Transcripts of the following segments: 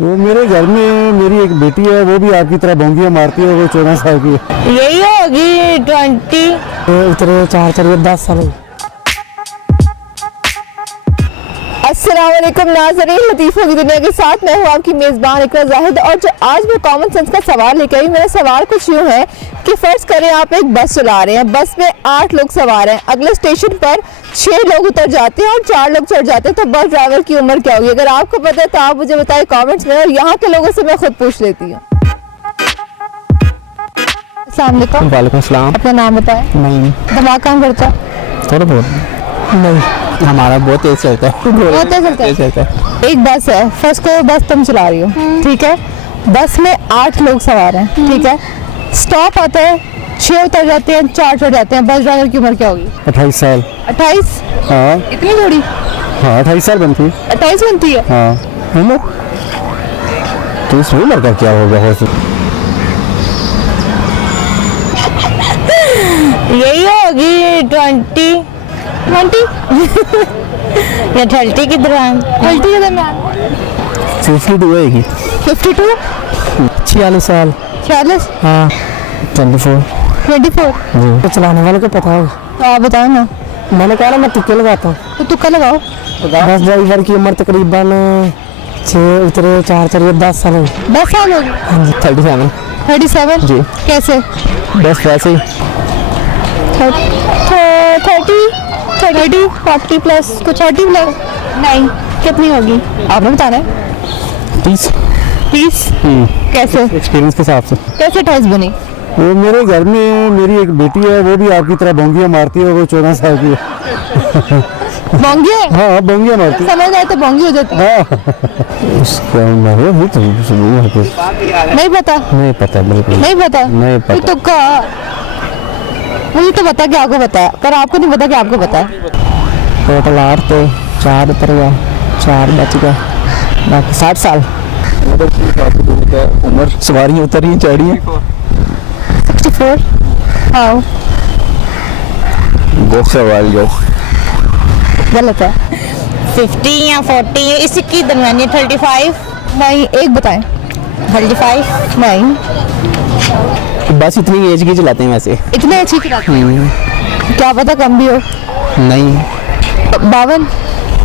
वो मेरे घर में मेरी एक बेटी है, वो भी आपकी तरह भोंगियाँ मारती है। वो 14 साल की है। यही होगी 20। उतरे 10 साल। अस्सलामुअलैकुम नाज़रीन, लतीफ़ों की दुनिया के साथ मैं हूँ आपकी मेज़बान इकरा ज़ाहिद। और जो आज मैं कॉमन सेंस का सवाल लेकर आई, मेरा सवाल कुछ यूँ है कि फ़र्ज़ करें आप एक बस चला रहे हैं, बस में 8 लोग सवार हैं, अगले स्टेशन पर 6 लोग उतर जाते हैं और 4 लोग चढ़ जाते हैं, तो बस ड्राइवर की उम्र क्या होगी? अगर आपको पता है तो आप मुझे बताएं कॉमेंट्स में, और यहाँ के लोगों से मैं खुद पूछ लेती हूँ। अस्सलाम वालेकुम। वालेकुम सलाम। अपना नाम बताएं। नहीं, दिमाग काम करता है? थोड़ा बहुत नहीं, हमारा बहुत तेज चलता है। बहुत तेज चलता है। एक बस है, फर्स्ट को बस तुम चला रही हो, ठीक है? बस में 8 लोग सवार हैं, ठीक है? स्टॉप आता है, 6 उतर जाते हैं, 4 चढ़ जाते हैं, बस ड्राइवर की उम्र क्या होगी? 28 साल। 28? हाँ इतनी थोड़ी? हाँ 28 साल बनती है। 28 बनती है? हाँ है तो इस लड़का क्या होगा? यही होगी 20 या 30 के दरमियान। 30 के दरमियान। 52 है। 52? 46 साल। 46? हाँ 24। 24? जी। तो चलाने वाले को पता होगा। तो आप बताओ ना। मैंने कहा ना मैं तुक्के लगाता हूँ। तो तुक्का लगाओ। बस ड्राइवर की उम्र तकरीबन 6 उतरे 4 चढ़िए 10 साल होगी। 10 साल होगी? हाँ जी 37। 37? जी। कैसे? बस वैसे ही 30 40 प्लस कुछ 30 प्लस नहीं, कितनी होगी आपने बताना है? 30। कैसे? एक्सपीरियंस के हिसाब से। कैसे 28 बनी? वो मेरे घर में मेरी एक बेटी है, वो भी आपकी तरह भोंगियाँ मारती है। वो 14 साल की है। बोंगी है? हाँ भोंगियाँ मारती है। समझ आए तो बोंगी हो जाती है। हाँ उसका उम्र है भी तो नहीं पता? नहीं पता, बिल्कुल नहीं पता? नहीं पता। तो तुक्का मुझे तो पता कि आपको पता है, पर आपको नहीं पता कि आपको पता है। टोटल 8 तो 4 उतर गया, 4 बच गया, बाकी 60 साल। उम्र सवारियाँ उतर रही हैं, चढ़ रही हैं। 64? हाँ बहुत सवाल जो गलत है। 50 या 40 इसी की दरमियान। 35? नहीं, एक बताएं। 35? नहीं, बस इतनी एज की चलाते हैं वैसे। इतने अच्छी खिलाते हैं, क्या पता कम भी हो। नहीं 52?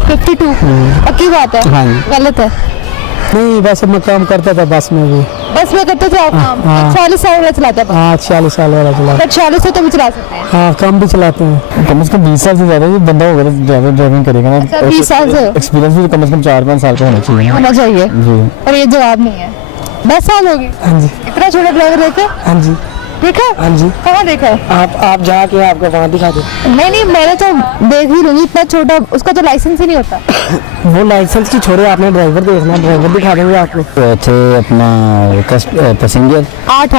52? पक्की बात है? हाँ। गलत है। नहीं, वैसे मैं काम करता था बस में भी। बस में करते थे आप काम? 40 साल वाला चलाते हैं? हाँ 46 साल वाला चला। बट 40 से तो भी चला सकते हैं। हाँ कम भी चलाते हैं। कम से कम 20 साल से ज़्यादा ये बंदा होगा तो ड्राइविंग करेगा ना। अच्छा, 20 साल से? एक्सपीरियंस भी कम से कम 4-5 साल का होना चाहिए ना। होना चाहिए। जी। और ये जवाब नहीं है। 10 साल हो गए? हाँ जी। इतना छोटा ड्राइवर देखा? हाँ जी। देखा? हाँ जी। कहाँ देखा? आप जाके आपको वहाँ दिखा दे। नहीं, मैंने तो देख ही लूंगी, इतना छोटा, उसका तो लाइसेंस ही नहीं होता। वो लाइसेंस की छोड़े, आपने ड्राइवर देखना, ड्राइवर दिखा देंगे आपको। थे अपना पैसेंजर 8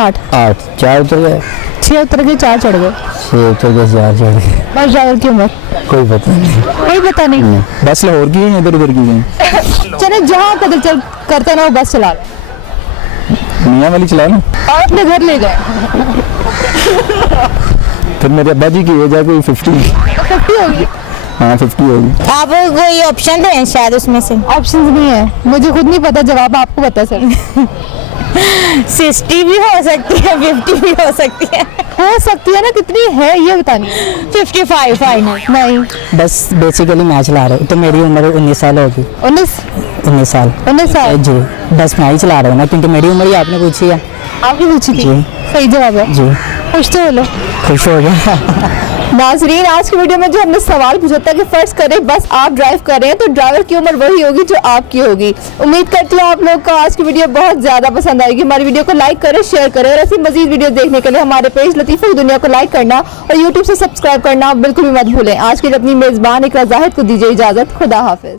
4 उतर गए, 6 उतर गए, 4 चढ़ गए, 6 उतर गए, 4 चढ़ गए। बस ड्राइवर की उम्र कोई पता नहीं। कोई पता नहीं। बस लाहौर की है, इधर उधर की है। चले जहाँ कदर चल करता ना वो बस चला लो, मियाँ वाली चला ना। और अपने घर ले गए। फिर मेरे अब्बा जी की एज है कोई 50। 50 होगी? हाँ 50 होगी। आप कोई ऑप्शन दें शायद उसमें से। ऑप्शंस नहीं है, मुझे खुद नहीं पता, जवाब आपको पता है सर। 60 भी हो सकती है, 50 भी हो सकती है ना, कितनी है ये बतानी है। 55 फाइनल। नहीं। बस बेसिकली मैं चला रहा हूँ, तो मेरी उम्र 19 साल होगी। 19 साल। 19 साल? जी। बस मैं ही चला रहा हूँ ना, क्योंकि मेरी उम्र ही आपने पूछी है। आपकी पूछी थी? जी। सही जवाब है। जी। खुश तो बोलो। खुश हो गया। नाजरीन, आज की वीडियो में जो हमने सवाल पूछा था कि फर्ज करें बस आप ड्राइव कर रहे हैं तो ड्राइवर की उम्र वही होगी जो आपकी होगी। उम्मीद करती हूँ आप लोग को आज की वीडियो बहुत ज्यादा पसंद आएगी। हमारी वीडियो को लाइक करें, शेयर करें, और ऐसी मजीद वीडियो देखने के लिए हमारे पेज लतीफ़ों की दुनिया को लाइक करना और यूट्यूब से सब्सक्राइब करना बिल्कुल भी मत भूलें। आज के लिए अपनी मेजबान इकरा ज़ाहिद को दीजिए इजाजत। खुदा हाफिज।